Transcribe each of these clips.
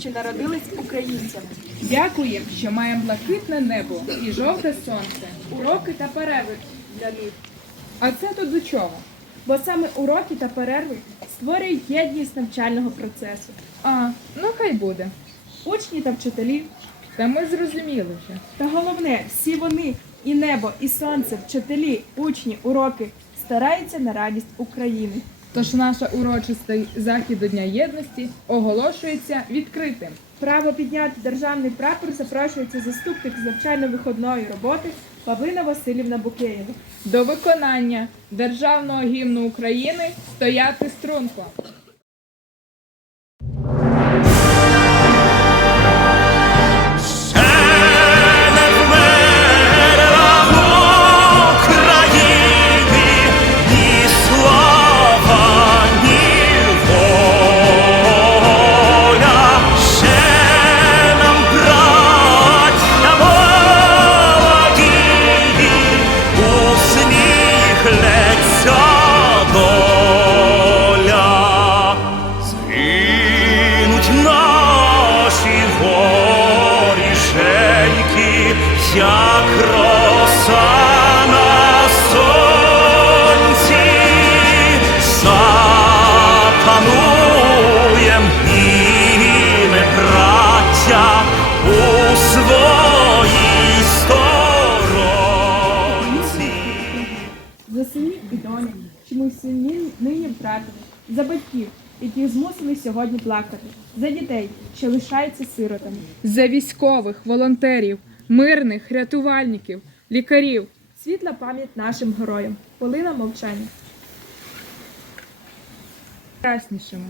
що народились українцями. Дякуємо, що маємо блакитне небо і жовте сонце. Уроки та перерви для літ. А це тут до чого? Бо саме уроки та перерви створюють єдність навчального процесу. А, ну хай буде. Учні та вчителі, Та ми зрозуміли вже. та головне, всі вони і небо, і сонце, вчителі, учні, уроки стараються на радість України. Тож наша урочистий захід до Дня єдності оголошується відкритим. Право підняти державний прапор запрошується заступник з навчально-виходної роботи Павлина Васильівна Букеєва. До виконання державного гімну України стояти струнко. За батьків, які змусили сьогодні плакати, за дітей, що лишаються сиротами. За військових, волонтерів, мирних, рятувальників, лікарів. Світла пам'ять нашим героям, хвилина мовчання. Краснішими.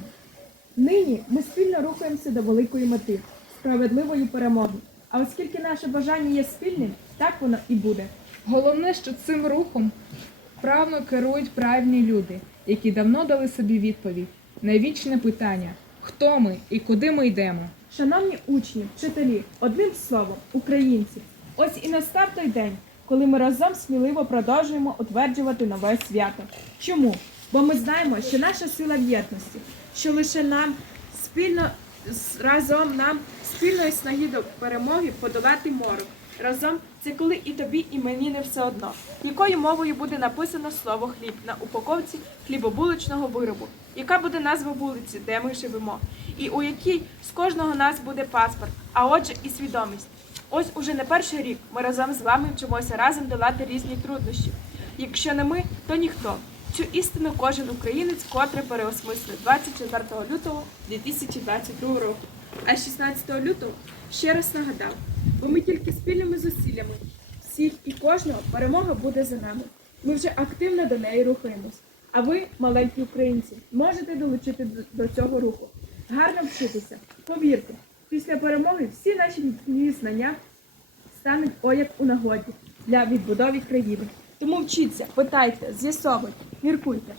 Нині ми спільно рухаємося до великої мети справедливої перемоги. А оскільки наше бажання є спільним, так воно і буде. Головне, що цим рухом вправно керують правильні люди, які давно дали собі відповідь на вічне питання: хто ми і куди ми йдемо. Шановні учні, вчителі, одним словом, українці, ось і настав той день, коли ми разом сміливо продовжуємо утверджувати нове свято. Чому? Бо ми знаємо, що наша сила в єдності, що лише нам спільно разом нам спільної снаги до перемоги подолати морок. Разом це коли і тобі, і мені не все одно. Якою мовою буде написано слово хліб на упаковці хлібобулочного виробу? Яка буде назва вулиці, де ми живемо? І у якій з кожного нас буде паспорт, а отже, і свідомість. Ось уже не перший рік ми разом з вами вчимося разом долати різні труднощі. Якщо не ми, то ніхто. Цю істину кожен українець котре переосмислив 24 лютого 2022 року. А 16 лютого ще раз нагадав, бо ми тільки спільними зусиллями всіх і кожного перемога буде за нами. Ми вже активно до неї рухаємось. А ви, маленькі українці, можете долучити до- цього руху. Гарно вчитися. Повірте, після перемоги всі наші знання стануть ояк у нагоді для відбудови країни. Тому вчіться, питайте, з'ясовуйте, міркуйте.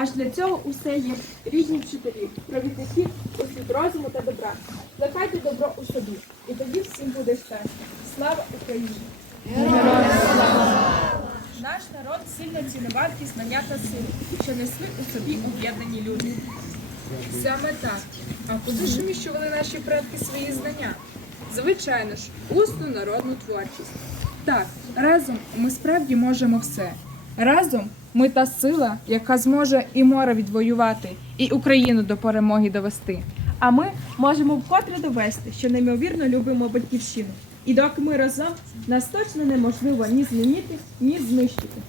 Аж для цього усе є рідні вчителі, провідники у світ розуму та добра. Плекайте добро у собі, і тоді всім буде щастя. Слава Україні! Наш народ сильно цінував ті знання та сили, що несли у собі об'єднані люди. Саме так. А куди ж вміщували наші предки свої знання? Звичайно ж, усну народну творчість. Так, разом ми справді можемо все. Разом ми та сила, яка зможе і море відвоювати, і Україну до перемоги довести. А ми можемо вкотре довести, що неймовірно любимо батьківщину. І доки ми разом, нас точно неможливо ні змінити, ні знищити.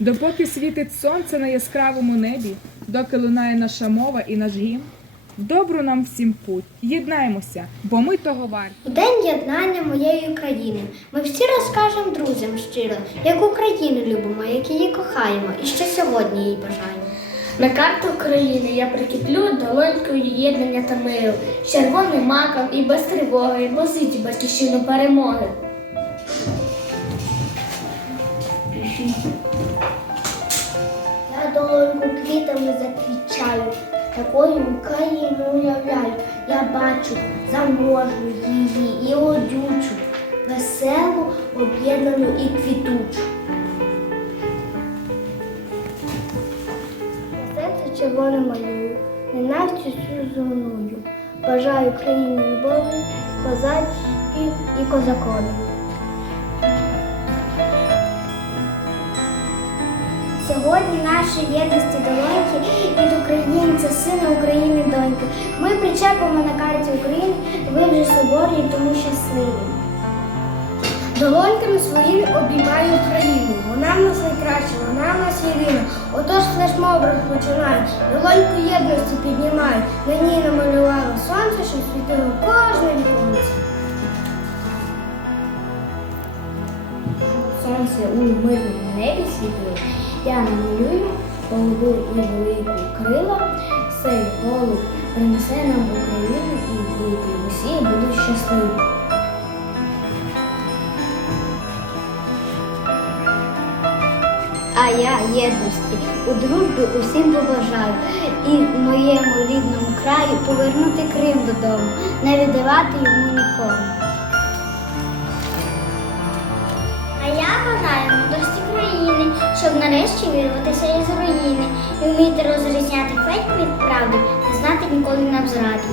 Допоки світить сонце на яскравому небі, доки лунає наша мова і наш гімн, добру нам всім путь. Єднаймося, бо ми того варті. У день єднання моєї країни ми всі розкажемо друзям щиро, як Україну любимо, як її кохаємо і що сьогодні їй бажаємо. На карту України я прикріплю долонькою єднання та миру, з червоним маком і без тривоги, позицію батьківщину перемоги. Я долоньку квітами заквічаю, такою Україну уявляю. Я бачу заможну її і одючу, веселу, об'єднану і квітучу. На серце червоне малюю, ненавцю цю зоную. Бажаю країні любові, козачків і козакові. Сьогодні наші єдності долоньки від українця, сина України, доньки. Ми причепимо на карті України, ви вже соборні, тому щасливі. Долоньками своїми обіймаю Україну. Вона в нас найкраща, вона в нас єдина. Отож флешмоб розпочинаю, долоньку єдності піднімаю. На ній намалювала сонце, що світило кожне віконце. Сонце у мирному небі світло. Я намалюю голубу і велику крила. Цей голуб принесе нам Україну і діти усі будуть щасливі. А я єдності у дружбі усім побажаю і моєму рідному краю повернути Крим додому, не віддавати йому нікому. Щоб нарешті вирватися із руїни і вміти розрізняти фейк від правди, не знати ніколи нам зради.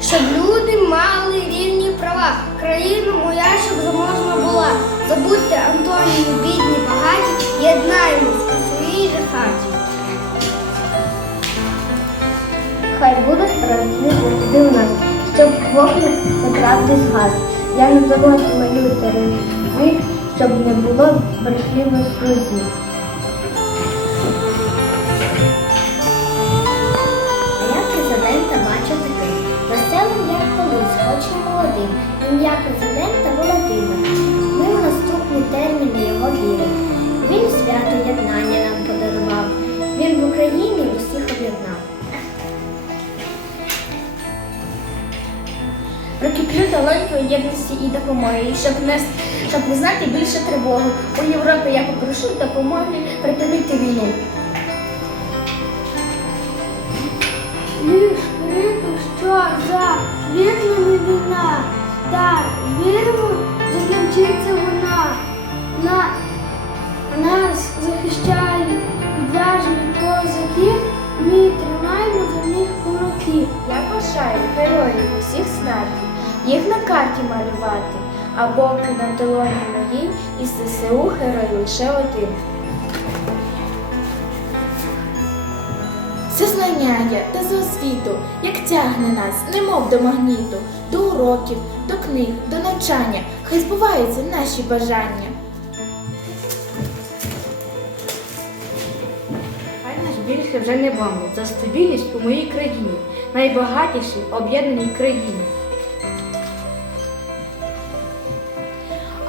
Щоб люди мали рівні права, країна моя, щоб заможна була. Забудьте Антонію, бідні, багаті, єднаємось у своїй же хаті. Хай буде туди у нас, щоб вогник неправди згас. Я не мою терези, щоб не було брехливої сльози. А я президента бачу таким, веселим, як колись, хоч і молодим. Ім'я президента Прокиплю логіка єдності і допомоги, щоб не, щоб знати більше тривоги. У Європі я попрошу допомоги припинити війну. Лиш крикну, що за вікнами війна, та віримо, а боки на долоні моїй із ЗСУ герой лише один. Це знання є та з освіту, як тягне нас, немов до магніту, до уроків, до книг, до навчання, хай збуваються наші бажання. Хай нас більше вже не бомблять за стабільність у моїй країні, найбагатішій об'єднаній країні.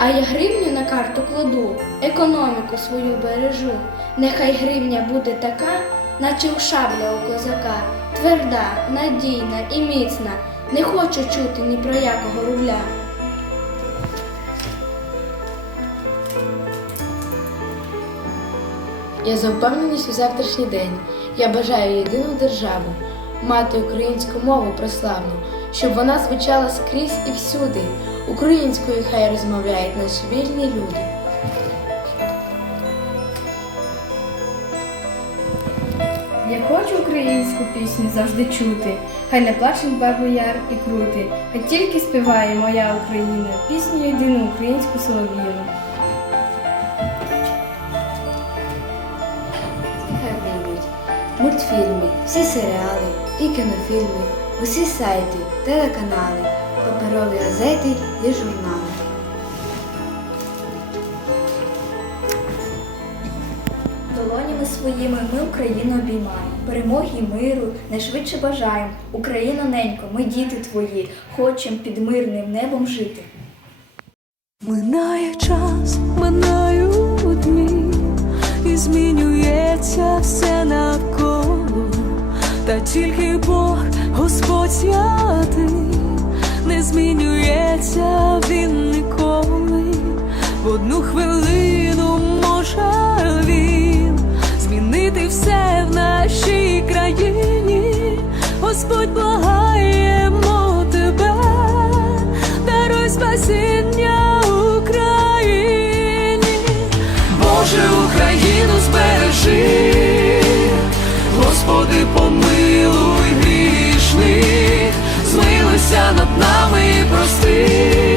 А я гривню на карту кладу, економіку свою бережу. Нехай гривня буде така, наче у шабля у козака, тверда, надійна і міцна. Не хочу чути ні про якого рубля. Я за впевненість у завтрашній день. Я бажаю єдину державу, мати українську мову прославну, щоб вона звучала скрізь і всюди. Українською хай розмовляють наші вільні люди. Я хочу українську пісню завжди чути, хай не плачуть баби яр і крути, хай тільки співає моя Україна, пісню єдину українську солов'їну. Хай вийдуть мультфільми, всі серіали і кінофільми, усі сайти, телеканали, паперові газети і журнали. Долонями своїми ми Україну обіймаємо, перемоги і миру найшвидше бажаємо. Україна ненько, ми діти твої, хочем під мирним небом жити. Минає час, минають дні, і змінюється все навколо, та тільки Бог, Господь святий, не змінюється він ніколи. В одну хвилину може він змінити все в нашій країні. Господь благаємо тебе, даруй спасіння Україні. Боже, Україну збережи, грішних, змилуйся над нами і прости.